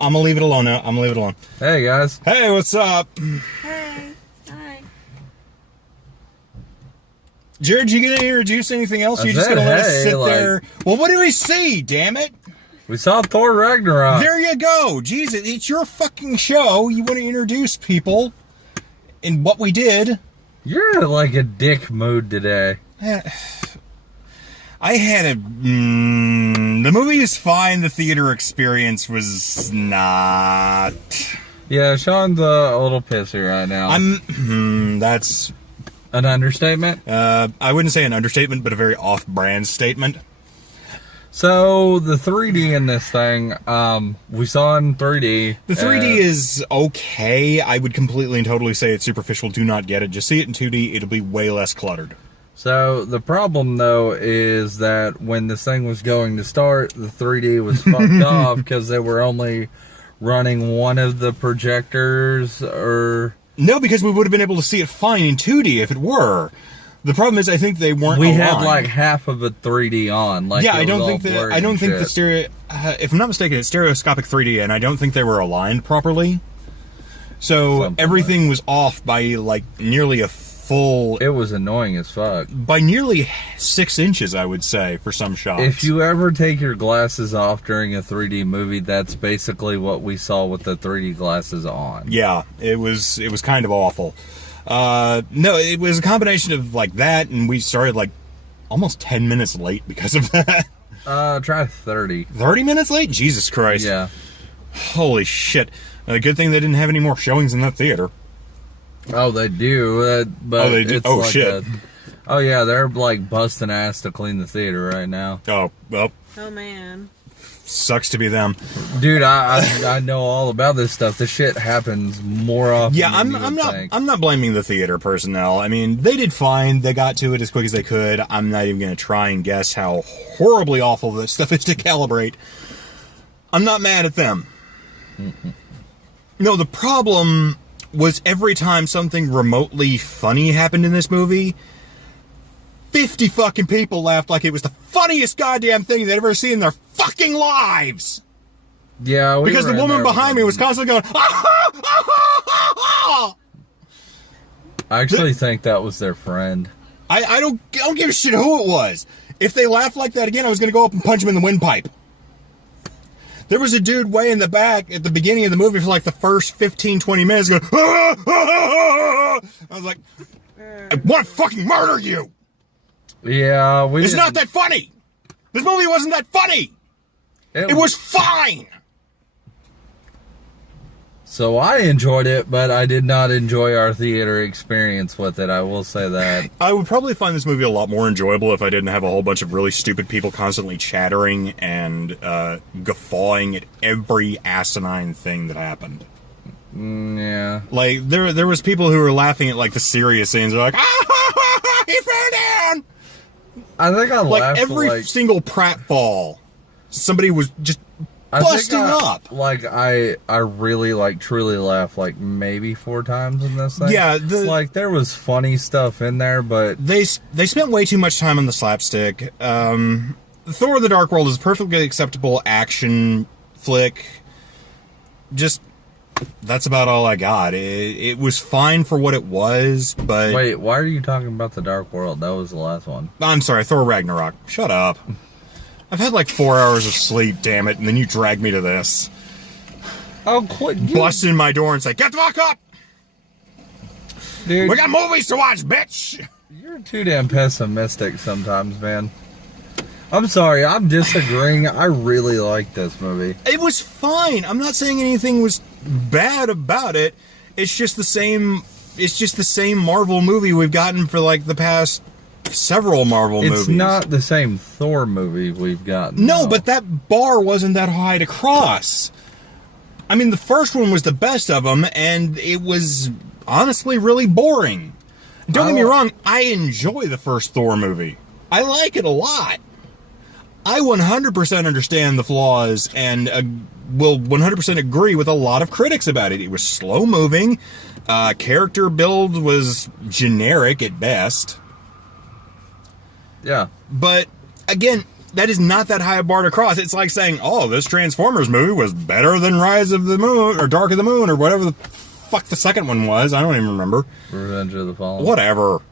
I'm gonna leave it alone now. I'm gonna leave it alone. Hey, guys. Hey, what's up? Hey. Hi. Jared, you gonna introduce anything else? You're just gonna let us sit there? Well, what do we see, damn it? We saw Thor Ragnarok. There you go. Jesus, it's your fucking show. You want to introduce people in what we did. You're in like a dick mood today. I had a... the movie is fine. The theater experience was not... Yeah, Sean's a little pissy right now. That's... An understatement? I wouldn't say an understatement, but a very off-brand statement. So, the 3D in this thing, we saw in 3D. The 3D is okay. I would completely and totally say it's superficial. Do not get it. Just see it in 2D. It'll be way less cluttered. So, the problem, though, is that when this thing was going to start, the 3D was fucked off because they were only running one of the projectors, or... No, because we would have been able to see it fine in 2D if it were. The problem is, I think they weren't We aligned. had like half of a 3D on. Like, yeah, I don't think the stereo... if I'm not mistaken, it's stereoscopic 3D, and I don't think they were aligned properly. So Something everything like. was off by like nearly a full... It was annoying as fuck. By nearly 6 inches, I would say, for some shots. If you ever take your glasses off during a 3D movie, that's basically what we saw with the 3D glasses on. Yeah, it was kind of awful. No, it was a combination of like that, and we started like almost 10 minutes late because of that. Try 30. 30 minutes late? Jesus Christ. Yeah. Holy shit. Good thing they didn't have any more showings in that theater. Oh, they do, but oh, they do? it's Oh, like shit. Oh, yeah, they're like busting ass to clean the theater right now. Oh, well, Oh man. sucks to be them. Dude, I know all about this stuff. This shit happens more often Yeah, than you would think. I'm not blaming the theater personnel. I mean, they did fine. They got to it as quick as they could. I'm not even going to try and guess how horribly awful this stuff is to calibrate. I'm not mad at them. No, the problem was every time something remotely funny happened in this movie, 50 fucking people laughed like it was the funniest goddamn thing they'd ever seen in their fucking lives. Yeah, Because the woman behind me was constantly going, I actually think that was their friend. I don't give a shit who it was. If they laughed like that again, I was going to go up and punch him in the windpipe. There was a dude way in the back at the beginning of the movie for like the first 15, 20 minutes going, I was like, I want to fucking murder you. Yeah, It's not that funny. This movie wasn't that funny. It was fine. So I enjoyed it, but I did not enjoy our theater experience with it. I will say that. I would probably find this movie a lot more enjoyable if I didn't have a whole bunch of really stupid people constantly chattering and guffawing at every asinine thing that happened. Yeah. Like, there was people who were laughing at, like, the serious scenes. They're like, ah, he fell down! I think I Like, laughed every single pratfall, somebody was just busting up. Like, I really, like, truly laughed, like, maybe 4 times in this thing. Yeah, like, there was funny stuff in there, but... They spent way too much time on the slapstick. Thor the Dark World is a perfectly acceptable action flick. Just, that's about all I got. It was fine for what it was, but... Wait, why are you talking about the Dark World? That was the last one. I'm sorry, Thor Ragnarok. Shut up. I've had like 4 hours of sleep, damn it, and then you drag me to this. Oh, quit. Bust in my door and say, get the fuck up! Dude, We got movies to watch, bitch! you're too damn pessimistic sometimes, man. I'm sorry, I'm disagreeing. I really like this movie. It was fine. I'm not saying anything was bad about it. It's just the same Marvel movie we've gotten for like the past several Marvel movies. It's not the same Thor movie we've gotten. No, though. but that bar wasn't that high to cross. I mean, the first one was the best of them, and it was honestly really boring. Don't get me wrong, I enjoy the first Thor movie. I like it a lot. I 100% understand the flaws and will 100% agree with a lot of critics about it. It was slow-moving. Character build was generic at best. Yeah. But, again, that is not that high a bar to cross. It's like saying, oh, this Transformers movie was better than Rise of the Moon or Dark of the Moon or whatever the fuck the second one was. I don't even remember. Revenge of the Fallen. Whatever.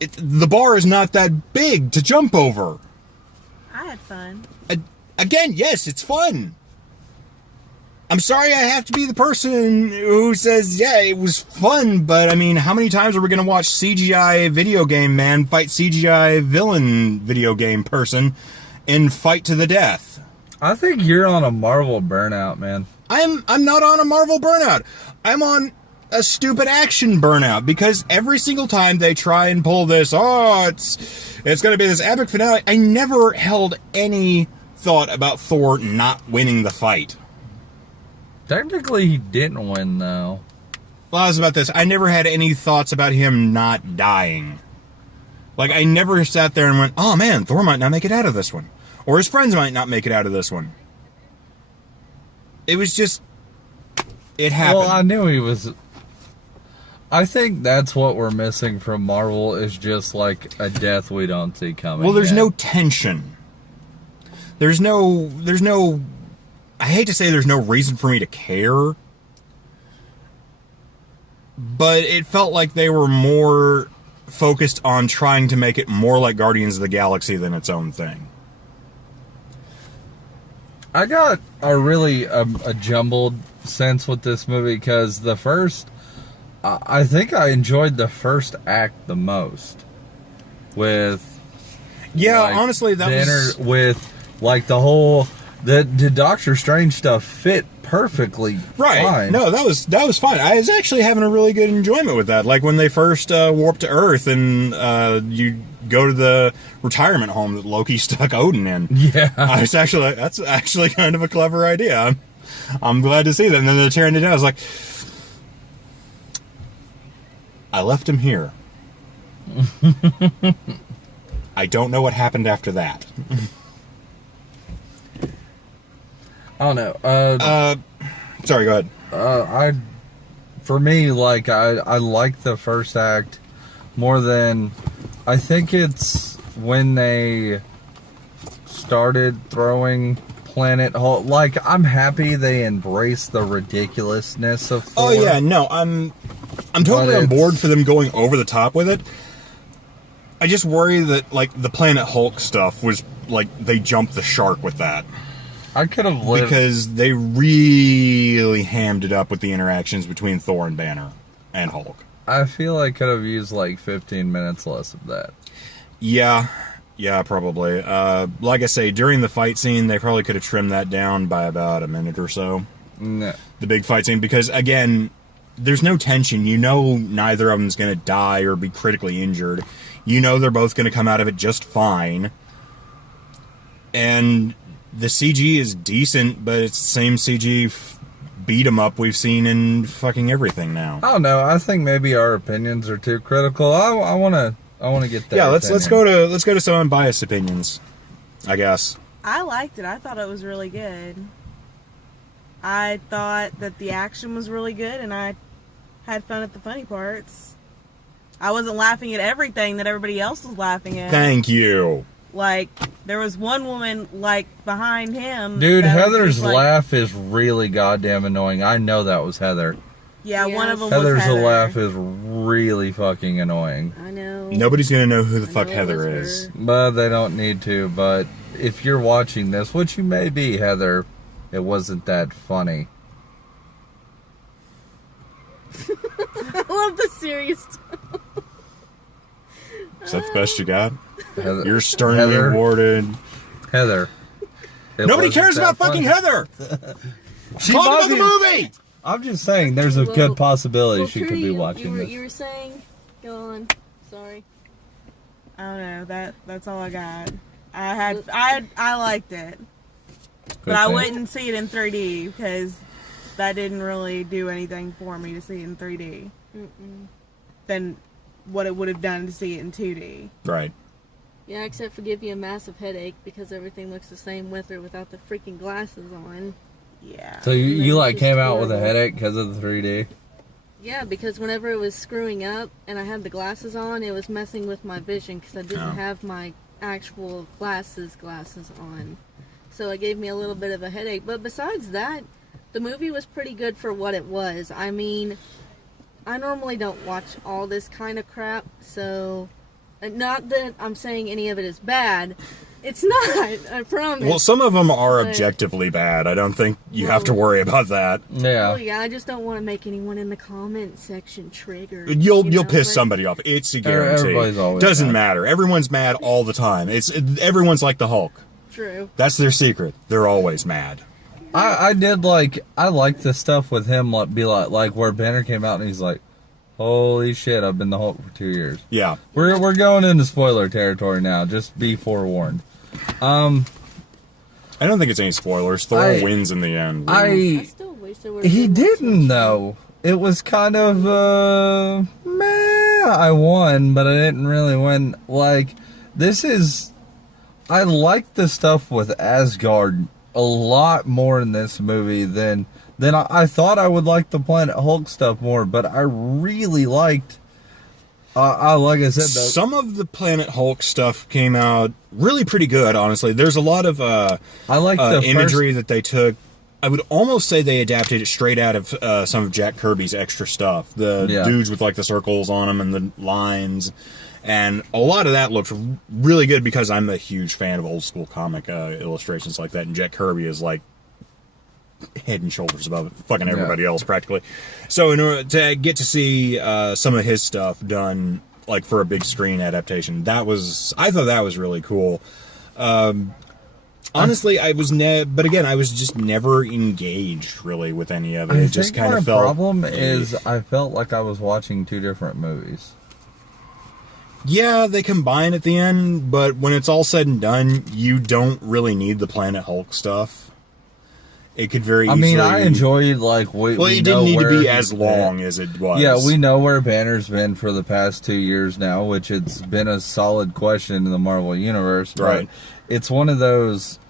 The bar is not that big to jump over. I had fun. Again, yes, it's fun. I'm sorry I have to be the person who says, yeah, it was fun, but I mean, how many times are we going to watch CGI video game man fight CGI villain video game person and fight to the death? I think you're on a Marvel burnout, man. I'm not on a Marvel burnout. I'm on a stupid action burnout, because every single time they try and pull this, it's going to be this epic finale, I never held any thought about Thor not winning the fight. Technically, he didn't win, though. Well, I was about this. I never had any thoughts about him not dying. Like, I never sat there and went, oh man, Thor might not make it out of this one. Or his friends might not make it out of this one. It was just, it happened. Well, I knew he was... I think that's what we're missing from Marvel, is just like a death we don't see coming. Well, there's yet. no tension. There's no, I hate to say there's no reason for me to care, but it felt like they were more focused on trying to make it more like Guardians of the Galaxy than its own thing. I got a really a jumbled sense with this movie, because the first... I think I enjoyed the first act the most. With... Yeah, like, honestly, that was... with, like, the whole... The Doctor Strange stuff fit perfectly fine. No, that was fine. I was actually having a really good enjoyment with that. Like when they first warped to Earth and you go to the retirement home that Loki stuck Odin in. Yeah. I was actually like, that's actually kind of a clever idea. I'm glad to see that. And then they're tearing it down. I was like, I left him here. I don't know what happened after that. I don't know. Sorry, go ahead. For me, like, I like the first act more than... I think it's when they started throwing Planet Hulk. Like, I'm happy they embrace the ridiculousness of Thor. Oh yeah, no, I'm totally on board for them going over the top with it. I just worry that, like, the Planet Hulk stuff was, like, they jumped the shark with that. I could have lived... Because they really hammed it up with the interactions between Thor and Banner and Hulk. I feel I could have used, like, 15 minutes less of that. Yeah, probably. Like I say, during the fight scene, they probably could have trimmed that down by about a minute or so. No. The big fight scene, because, again, there's no tension. You know neither of them's going to die or be critically injured. You know they're both going to come out of it just fine. And the CG is decent, but it's the same CG beat 'em up we've seen in fucking everything now. I don't know. I think maybe our opinions are too critical. I want to get that. Yeah, let's go to some unbiased opinions, I guess. I liked it. I thought it was really good. I thought that the action was really good, and I had fun at the funny parts. I wasn't laughing at everything that everybody else was laughing at. Thank you. Like, there was one woman, like, behind him. Dude, that was Heather's just like, laugh is really goddamn annoying. I know that was Heather. Yeah, one of them Heather's was Heather. laugh is really fucking annoying. I know. Nobody's gonna know who the I fuck know it Heather was is. her. But they don't need to. But if you're watching this, which you may be, Heather, it wasn't that funny. I love the serious. Is that the best you got? Heather, You're sternly Heather, rewarded. Heather. It Nobody wasn't cares that about fucking funny. Heather. She Talk might about the be- movie. I'm just saying, there's a Well- good possibility Well, she could Trudy, be watching this. You were saying, go on. Sorry. I don't know. That's all I got. I liked it, but I Okay. wouldn't see it in 3D because that didn't really do anything for me to see it in 3D. Than what it would have done to see it in 2D. Right. Yeah, except for give you a massive headache because everything looks the same with or without the freaking glasses on. Yeah. So you like It's came out with a horrible. headache because of the 3D? Yeah, because whenever it was screwing up and I had the glasses on, it was messing with my vision because I didn't Oh. have my actual glasses on. So it gave me a little bit of a headache. But besides that, the movie was pretty good for what it was. I mean, I normally don't watch all this kind of crap, so not that I'm saying any of it is bad. It's not, I promise. Well, some of them are objectively bad. I don't think you have to worry about that. Yeah. Oh yeah, I just don't want to make anyone in the comment section triggered. You'll you know, piss but- somebody off. It's a guarantee. Everybody's always Doesn't mad. matter. Everyone's mad all the time. Everyone's like the Hulk. True. That's their secret. They're always mad. I like the stuff with him, like where Banner came out and he's like, holy shit, I've been the Hulk for 2 years. Yeah. We're going into spoiler territory now, just be forewarned. I don't think it's any spoilers. Thor wins in the end. I still wish there would. He didn't though. It was kind of meh. I won, but I didn't really win. Like, I like the stuff with Asgard a lot more in this movie than I thought I would like the Planet Hulk stuff more, but I really liked. Like I said, though, some of the Planet Hulk stuff came out really pretty good. Honestly, there's a lot of I like the imagery that they took. I would almost say they adapted it straight out of some of Jack Kirby's extra stuff. The dudes with like the circles on them and the lines. And a lot of that looks really good because I'm a huge fan of old school comic illustrations like that. And Jack Kirby is like head and shoulders above fucking everybody else practically. So in order to get to see some of his stuff done like for a big screen adaptation, I thought that was really cool. Honestly, but again, I was just never engaged really with any of it. It just kind of felt. The problem is, I felt like I was watching two different movies. Yeah, they combine at the end, but when it's all said and done, you don't really need the Planet Hulk stuff. It could very easily... I mean, I enjoyed, like... Well, it didn't need to be as long as it was. Yeah, we know where Banner's been for the past 2 years now, which it's been a solid question in the Marvel Universe. Right. It's one of those...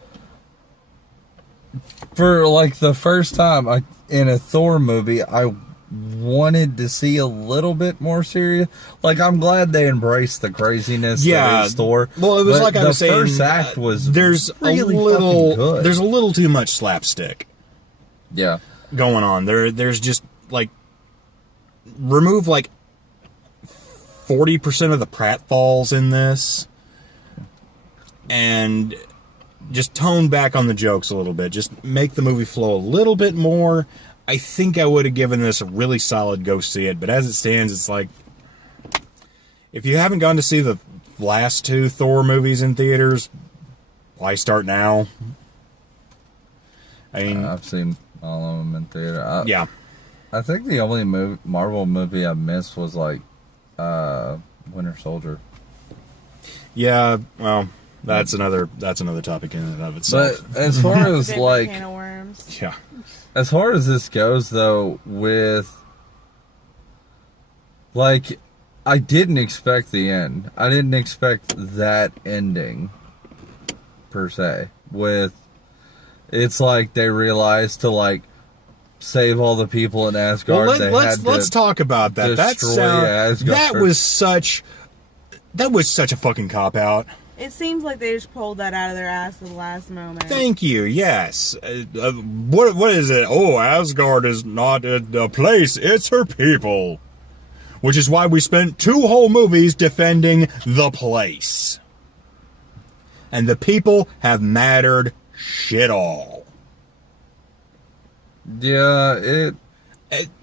For, like, the first time in a Thor movie, I wanted to see a little bit more serious. Like, I'm glad they embraced the craziness that is Thor. Well, it was like I was saying, the first act was there's really fucking good. There's a little too much slapstick Yeah. going on. There's just, like, remove, like, 40% of the pratfalls in this, and just tone back on the jokes a little bit. Just make the movie flow a little bit more. I think I would have given this a really solid go see it, but as it stands, it's like, if you haven't gone to see the last two Thor movies in theaters, why start now? I mean, I've seen all of them in theater. yeah. I think the only Marvel movie I missed was like Winter Soldier. Yeah, well, that's another topic in and of itself. But as far as Different like, can of worms. Yeah. as far as this goes, though, with like, I didn't expect the end. I didn't expect that ending per se. With it's like they realized to like save all the people in Asgard. Well, let's talk about that. That was such a fucking cop out. It seems like they just pulled that out of their ass at the last moment. Thank you. Yes. What is it? Oh, Asgard is not a place; it's her people. Which is why we spent 2 whole movies defending the place, and the people have mattered shit all. Yeah,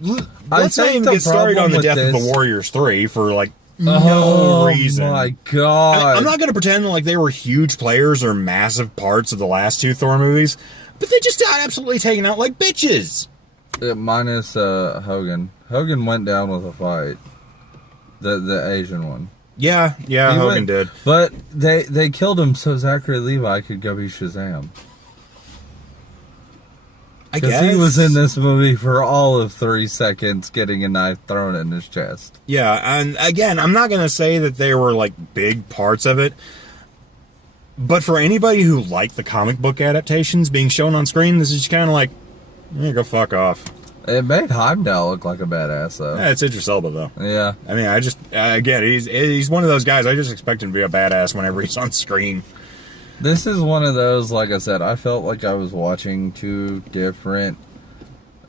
Let's not even get started on the death of the Warriors 3 for like no reason. Oh my god! I'm not going to pretend like they were huge players or massive parts of the last 2 Thor movies, but they just got absolutely taken out like bitches. Minus Hogan. Hogan went down with a fight. The Asian one. Yeah, Hogan did. But they killed him so Zachary Levi could go be Shazam. I guess he was in this movie for all of 3 seconds getting a knife thrown in his chest. Yeah, and again, I'm not going to say that they were like big parts of it, but for anybody who liked the comic book adaptations being shown on screen, this is just kind of like, go fuck off. It made Heimdall look like a badass, though. Yeah, it's Idris Elba, though. Yeah. I mean, I just, again, he's one of those guys, I just expect him to be a badass whenever he's on screen. This is one of those, like I said, I felt like I was watching two different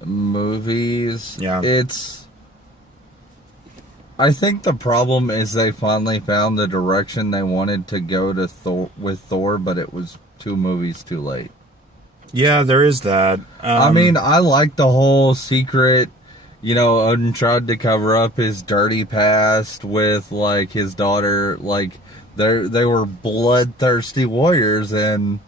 movies. Yeah. I think the problem is they finally found the direction they wanted to go to with Thor, but it was 2 movies too late. Yeah, there is that. I mean, I like the whole secret, Odin tried to cover up his dirty past with, like, his daughter, like, they were bloodthirsty warriors, and,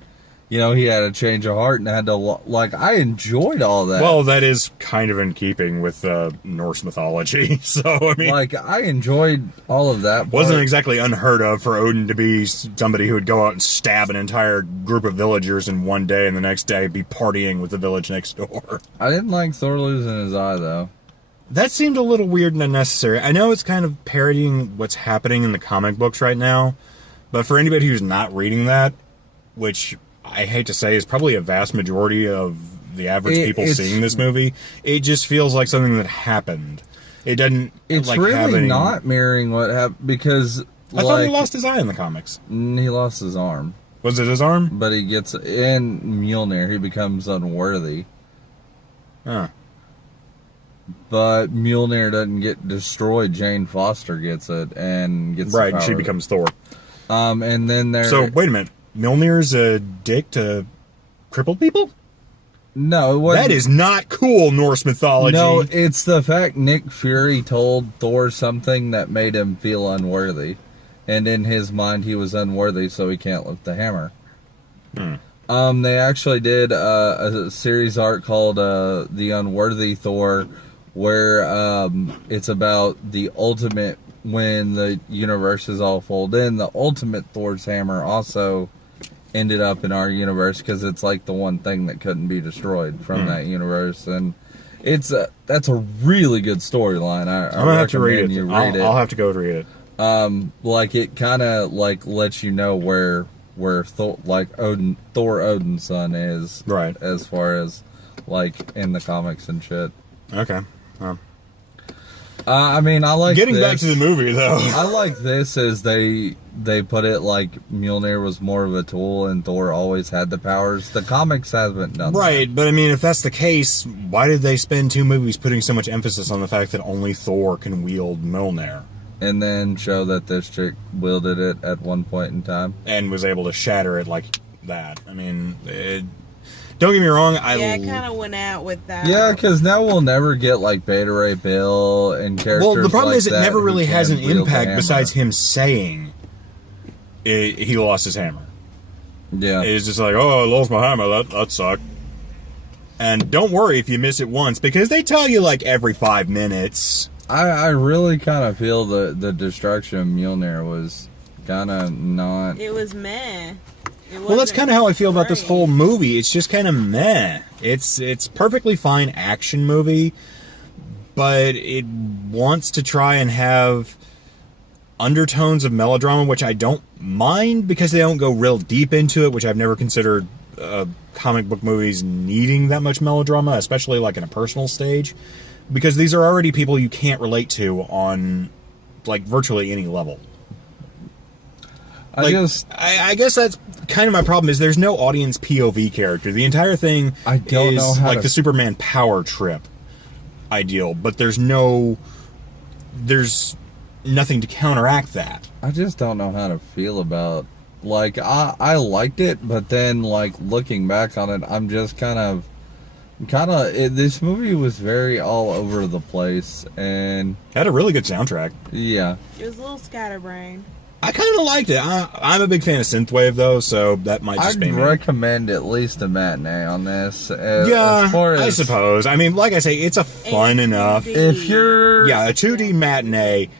he had a change of heart and had to, like, I enjoyed all that. Well, that is kind of in keeping with Norse mythology, so, I mean... Like, I enjoyed all of that. Wasn't exactly unheard of for Odin to be somebody who would go out and stab an entire group of villagers in one day, and the next day be partying with the village next door. I didn't like Thor losing his eye, though. That seemed a little weird and unnecessary. I know it's kind of parodying what's happening in the comic books right now, but for anybody who's not reading that, which I hate to say is probably a vast majority of the average people seeing this movie, it just feels like something that happened. It doesn't. It's like really not mirroring what happened, because I thought he lost his eye in the comics. He lost his arm. Was it his arm? But he gets in Mjolnir. He becomes unworthy. Huh. But Mjolnir doesn't get destroyed. Jane Foster gets it and gets right. The She becomes Thor. And then there. So wait a minute. Mjolnir's a dick to crippled people? No, it wasn't. That is not cool, Norse mythology. No, it's the fact Nick Fury told Thor something that made him feel unworthy. And in his mind, he was unworthy, so he can't lift the hammer. They actually did a series art called The Unworthy Thor, where it's about the ultimate, when the universes all fold in, the ultimate Thor's hammer also ended up in our universe, because it's like the one thing that couldn't be destroyed from that universe. And that's a really good storyline. I'm gonna have to read it. I'll have to go read it. Like, it kind of like lets you know where Thor, like Thor Odin's son is, right, as far as like in the comics and shit. Okay. I mean, I like getting back to the movie though. I like this as they put it, like Mjolnir was more of a tool and Thor always had the powers. The comics haven't done right, that. But I mean, if that's the case, why did they spend 2 movies putting so much emphasis on the fact that only Thor can wield Mjolnir? And then show that this chick wielded it at one point in time. And was able to shatter it like that. I mean, don't get me wrong. It kind of went out with that. Yeah, because now we'll never get like Beta Ray Bill and characters. Well, the problem like is it never really has an wield the impact hammer. besides him saying he lost his hammer. Yeah. It's just like, oh, I lost my hammer. That sucked. And don't worry if you miss it once, because they tell you like every 5 minutes. I really kind of feel the destruction of Mjolnir was kind of not... It was meh. Well, that's kind of how I feel about this whole movie. It's just kind of meh. It's perfectly fine action movie, but it wants to try and have undertones of melodrama, which I don't mind because they don't go real deep into it, which I've never considered comic book movies needing that much melodrama, especially like in a personal stage, because these are already people you can't relate to on like virtually any level. I guess that's kind of my problem, is there's no audience POV character. The entire thing is like the Superman power trip ideal, but there's nothing to counteract that. I just don't know how to feel about, like, I liked it, but then like looking back on it, I'm just this movie was very all over the place and had a really good soundtrack. Yeah, it was a little scatterbrained. I kind of liked it. I'm a big fan of synthwave, though, so that might just be me. I'd recommend at least a matinee on this. Yeah, I suppose. I mean, like I say, it's a fun enough. If you're... Yeah, a 2D matinee.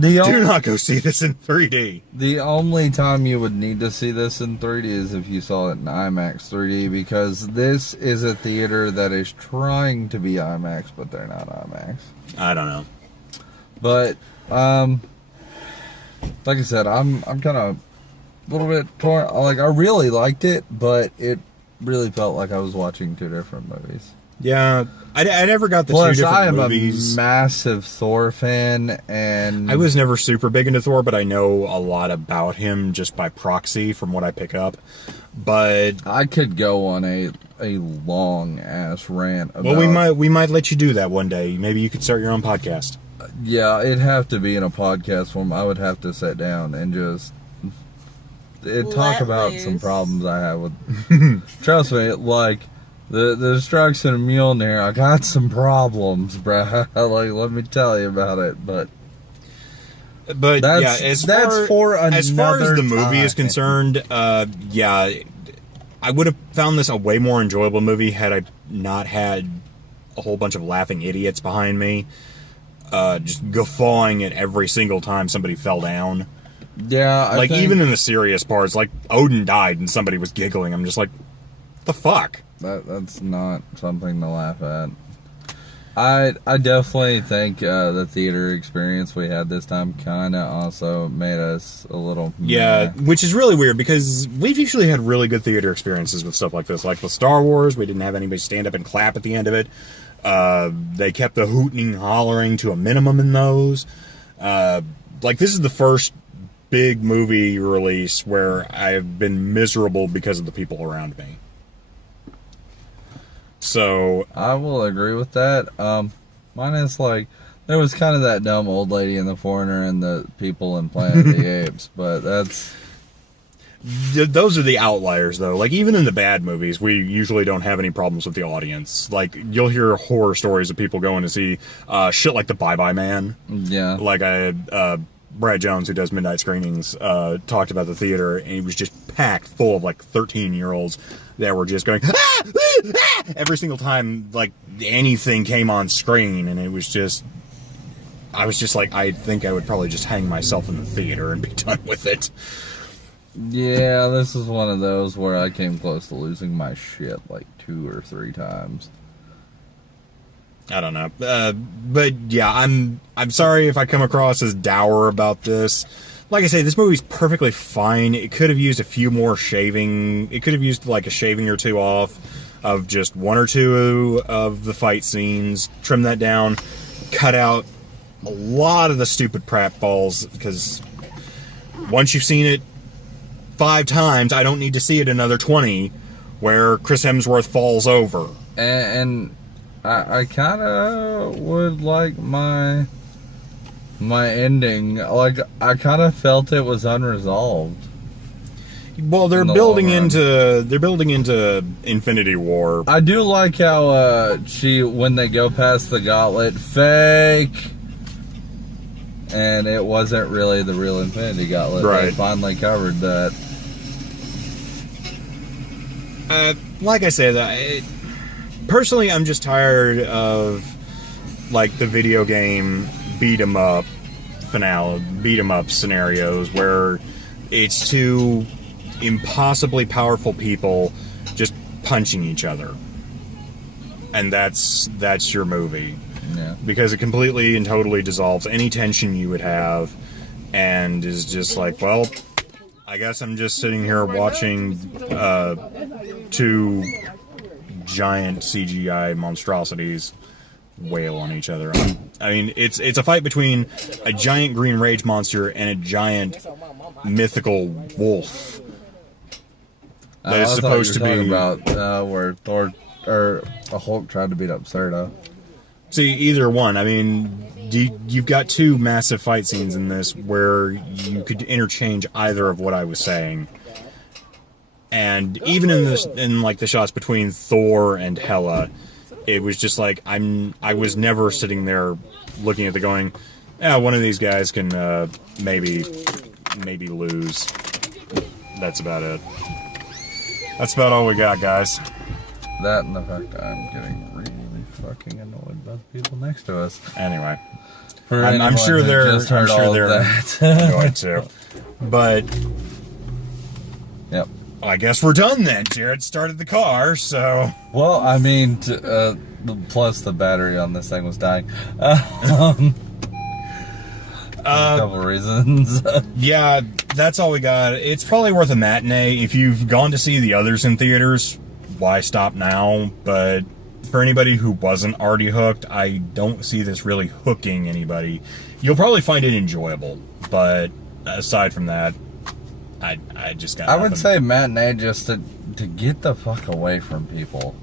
Do not go see this in 3D. The only time you would need to see this in 3D is if you saw it in IMAX 3D, because this is a theater that is trying to be IMAX, but they're not IMAX. I don't know. But, like I said, I'm kind of a little bit torn. Like, I really liked it, but it really felt like I was watching 2 different movies. Yeah, I never got the two Plus, different I am movies. a massive Thor fan, and I was never super big into Thor, but I know a lot about him just by proxy from what I pick up. But I could go on a long ass rant about... well, we might let you do that one day. Maybe you could start your own podcast. Yeah, it'd have to be in a podcast form. I would have to sit down and just talk about some loose. problems I have with... Trust me, like, the destruction of Mjolnir, I got some problems, bruh. Like, let me tell you about it, but yeah, as far as the movie is time. concerned, yeah, I would have found this a way more enjoyable movie had I not had a whole bunch of laughing idiots behind me, just guffawing at every single time somebody fell down. Yeah, Like, even in the serious parts, like Odin died and somebody was giggling. I'm just like, the fuck? That's not something to laugh at. I definitely think the theater experience we had this time kind of also made us a little... Yeah, which is really weird because we've usually had really good theater experiences with stuff like this. Like with Star Wars, we didn't have anybody stand up and clap at the end of it. They kept the hooting and hollering to a minimum in those. Like, this is the first big movie release where I've been miserable because of the people around me. So I will agree with that. Mine is like, there was kind of that dumb old lady in The Foreigner and the people in Planet of the Apes, but those are the outliers, though. Like, even in the bad movies, we usually don't have any problems with the audience. Like, you'll hear horror stories of people going to see shit like The Bye-Bye Man. yeah. Like, Brad Jones, who does midnight screenings, talked about the theater, and it was just packed full of, like, 13-year-olds that were just going, ah! Ah! Every single time, like, anything came on screen, and it was just... I was just like, I think I would probably just hang myself in the theater and be done with it. Yeah, this is one of those where I came close to losing my shit like 2 or 3 times. I don't know. But yeah, I'm sorry if I come across as dour about this. Like I say, this movie's perfectly fine. It could have used a few more shaving. It could have used like a shaving or two off of just 1 or 2 of the fight scenes. Trim that down. Cut out a lot of the stupid pratfalls, because once you've seen it 5 times, I don't need to see it another 20 where Chris Hemsworth falls over. And I kind of would like my ending. Like, I kind of felt it was unresolved. Well, they're building into Infinity War. I do like how when they go past the gauntlet, fake, and it wasn't really the real Infinity Gauntlet. Right. They finally covered that. Like I said, personally, I'm just tired of like the video game beat 'em up scenarios where it's 2 impossibly powerful people just punching each other, and that's your movie. Yeah. Because it completely and totally dissolves any tension you would have, and is just like, well, I guess I'm just sitting here watching 2 giant CGI monstrosities wail on each other. I mean, it's a fight between a giant green rage monster and a giant mythical wolf. That is supposed to be about where Thor or a Hulk tried to beat up Serta. See, either one. I mean, you've got 2 massive fight scenes in this where you could interchange either of what I was saying. And even in like the shots between Thor and Hela, it was just like I was never sitting there looking at the going, one of these guys can maybe lose. That's about it. That's about all we got, guys. That and the fact that I'm getting really fucking annoyed by the people next to us. Anyway, For I'm sure they're annoyed too. But yep. I guess we're done then. Jared started the car, so... Well, I mean, plus the battery on this thing was dying. A couple reasons. Yeah, that's all we got. It's probably worth a matinee. If you've gone to see the others in theaters, why stop now? But for anybody who wasn't already hooked, I don't see this really hooking anybody. You'll probably find it enjoyable, but aside from that, I just got I would nothing. say matinee just to get the fuck away from people.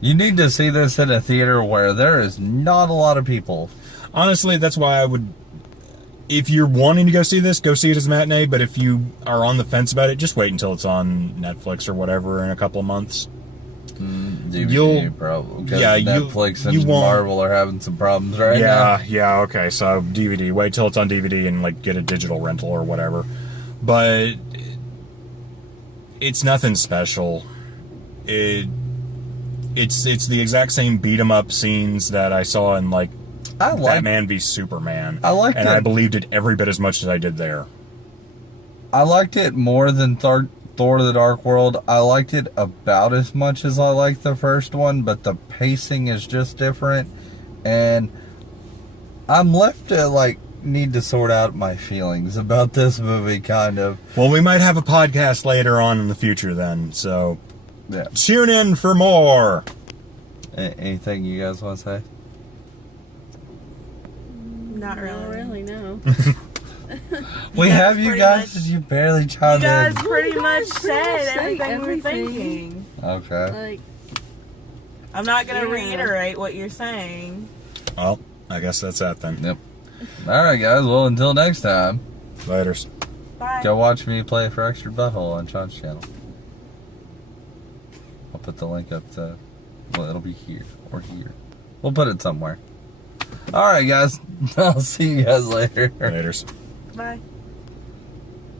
You need to see this in a theater where there is not a lot of people. Honestly, that's why I would... If you're wanting to go see this, go see it as a matinee, but if you are on the fence about it, just wait until it's on Netflix or whatever in a couple of months. DVD probably. 'Cause Yeah, Netflix and you won't- Marvel are having some problems right now. Yeah, okay, so DVD. Wait till it's on DVD and, like, get a digital rental or whatever. But it's nothing special. It's the exact same beat-em-up scenes that I saw in, like, Batman v Superman. I liked and it. I believed it every bit as much as I did there. I liked it more than Thor the Dark World. I liked it about as much as I liked the first one, but the pacing is just different. And I'm left to, like, need to sort out my feelings about this movie, kind of. Well, we might have a podcast later on in the future then, so Yeah. tune in for more. Anything you guys want to say? Not really. Not really, no. We guys have you pretty guys, much- and you barely You chimed guys in. pretty You much guys pretty said much say everything we were everything. thinking. Okay. Like, I'm not going to Yeah. reiterate what you're saying. Well, I guess that's that then. Yep. Alright, guys. Well, until next time, Laters. Bye. go watch me play Fractured Butthole on Sean's channel. I'll put the link up to... Well, it'll be here or here. We'll put it somewhere. Alright, guys. I'll see you guys later. Laters. Bye.